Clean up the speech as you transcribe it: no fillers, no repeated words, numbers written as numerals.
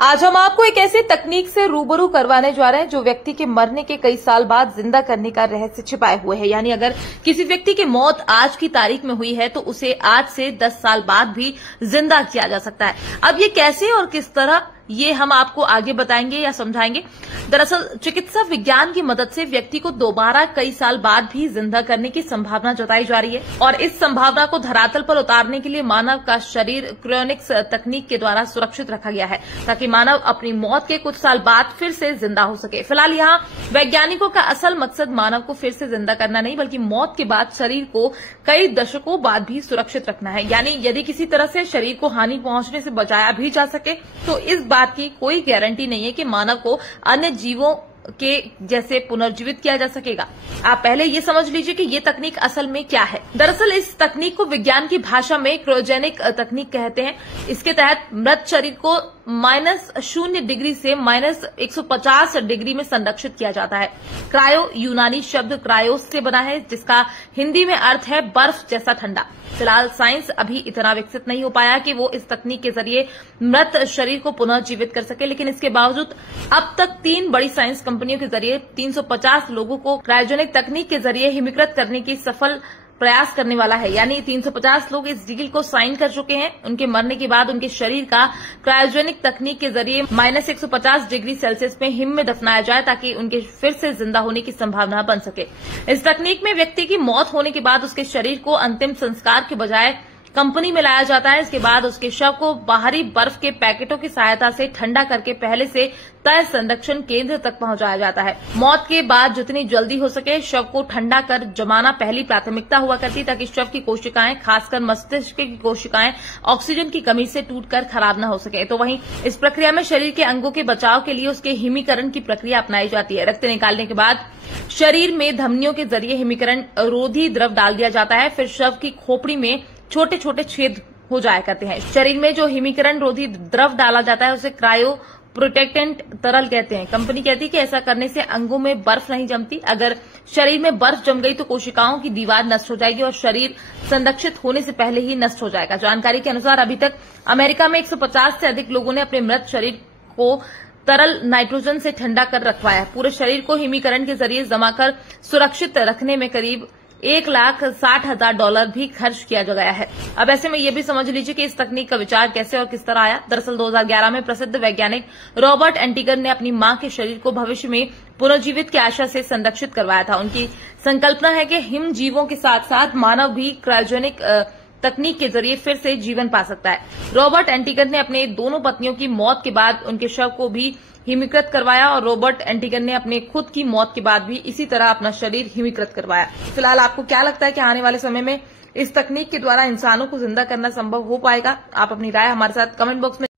आज हम आपको एक ऐसी तकनीक से रूबरू करवाने जा रहे हैं जो व्यक्ति के मरने के कई साल बाद जिंदा करने का रहस्य छिपाए हुए है। यानी अगर किसी व्यक्ति की मौत आज की तारीख में हुई है तो उसे आज से 10 साल बाद भी जिंदा किया जा सकता है। अब ये कैसे और किस तरह, ये हम आपको आगे बताएंगे या समझाएंगे। दरअसल चिकित्सा विज्ञान की मदद से व्यक्ति को दोबारा कई साल बाद भी जिंदा करने की संभावना जताई जा रही है और इस संभावना को धरातल पर उतारने के लिए मानव का शरीर क्रायोनिक्स तकनीक के द्वारा सुरक्षित रखा गया है ताकि मानव अपनी मौत के कुछ साल बाद फिर से जिंदा हो सके। फिलहाल यहाँ वैज्ञानिकों का असल मकसद मानव को फिर से जिंदा करना नहीं बल्कि मौत के बाद शरीर को कई दशकों बाद भी सुरक्षित रखना है। यानी यदि किसी तरह से शरीर को हानि पहुंचने से बचाया भी जा सके तो इस बात की कोई गारंटी नहीं है कि मानव को अन्य जीवों के जैसे पुनर्जीवित किया जा सकेगा। आप पहले ये समझ लीजिए कि ये तकनीक असल में क्या है। दरअसल इस तकनीक को विज्ञान की भाषा में क्रायोजेनिक तकनीक कहते हैं। इसके तहत मृत शरीर को -0 डिग्री से -150 डिग्री में संरक्षित किया जाता है। क्रायो यूनानी शब्द क्रायोस से बना है जिसका हिंदी में अर्थ है बर्फ जैसा ठंडा। फिलहाल साइंस अभी इतना विकसित नहीं हो पाया कि वो इस तकनीक के जरिए मृत शरीर को पुनर्जीवित कर सके, लेकिन इसके बावजूद अब तक 3 बड़ी साइंस कंपनियों के जरिए 350 लोगों को क्रायोजेनिक तकनीक के जरिए हिमीकृत करने की सफल प्रयास करने वाला है। यानी 350 लोग इस डील को साइन कर चुके हैं। उनके मरने के बाद उनके शरीर का क्रायोजेनिक तकनीक के जरिए -150 डिग्री सेल्सियस में हिम में दफनाया जाए ताकि उनके फिर से जिंदा होने की संभावना बन सके। इस तकनीक में व्यक्ति की मौत होने के बाद उसके शरीर को अंतिम संस्कार के बजाय कंपनी में लाया जाता है। इसके बाद उसके शव को बाहरी बर्फ के पैकेटों की सहायता से ठंडा करके पहले से तय संरक्षण केंद्र तक पहुंचाया जाता है। मौत के बाद जितनी जल्दी हो सके शव को ठंडा कर जमाना पहली प्राथमिकता हुआ करती ताकि शव की कोशिकाएं, खासकर मस्तिष्क की कोशिकाएं, ऑक्सीजन की कमी से टूटकर खराब न हो सके। तो वहीं इस प्रक्रिया में शरीर के अंगों के बचाव के लिए उसके हिमीकरण की प्रक्रिया अपनाई जाती है। रक्त निकालने के बाद शरीर में धमनियों के जरिए हिमीकरण रोधी द्रव डाल दिया जाता है। फिर शव की खोपड़ी में छोटे छोटे छेद हो जाया करते हैं। शरीर में जो हिमीकरण रोधी द्रव डाला जाता है उसे क्रायो प्रोटेक्टेंट तरल कहते हैं। कंपनी कहती है कि ऐसा करने से अंगों में बर्फ नहीं जमती। अगर शरीर में बर्फ जम गई तो कोशिकाओं की दीवार नष्ट हो जाएगी और शरीर संरक्षित होने से पहले ही नष्ट हो जाएगा। जानकारी के अनुसार अभी तक अमेरिका में 150 से अधिक लोगों ने अपने मृत शरीर को तरल नाइट्रोजन से ठंडा कर रखवाया है। पूरे शरीर को हिमीकरण के जरिए जमाकर सुरक्षित रखने में करीब $1,60,000 भी खर्च किया गया है। अब ऐसे में ये भी समझ लीजिए कि इस तकनीक का विचार कैसे और किस तरह आया। दरअसल 2011 में प्रसिद्ध वैज्ञानिक रॉबर्ट एंटिगन ने अपनी मां के शरीर को भविष्य में पुनर्जीवित की आशा से संरक्षित करवाया था। उनकी संकल्पना है कि हिम जीवों के साथ साथ मानव भी क्रायोजेनिक तकनीक के जरिए फिर से जीवन पा सकता है। रॉबर्ट एंटिगन ने अपने दोनों पत्नियों की मौत के बाद उनके शव को भी हिमीकृत करवाया और रॉबर्ट एंटिगन ने अपने खुद की मौत के बाद भी इसी तरह अपना शरीर हिमीकृत करवाया। फिलहाल आपको क्या लगता है कि आने वाले समय में इस तकनीक के द्वारा इंसानों को जिंदा करना संभव हो पाएगा? आप अपनी राय हमारे साथ कमेंट बॉक्स में